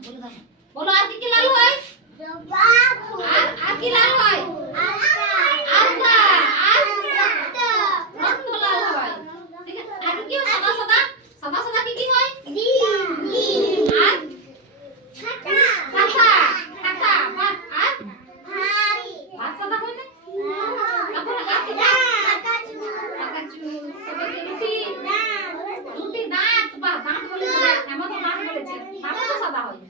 বলো আর কি কি লাল হয়? আর কি লাল হয়? আলতা। আর রক্ত লাল হয়। ঠিক আছে, আর কি হয়? সাদা সাদা। সাদা সাদা কি কি হয়? আর খাতা। খাতা। আর ভাত সাদা হয় না? তারপর আর কি? পাকা চুল। তারপর রুটি। রুটি দাঁত। বাহ, দাঁত বলেছে। এমন তো দাঁত বলেছে। দাঁত তো সাদা হয়।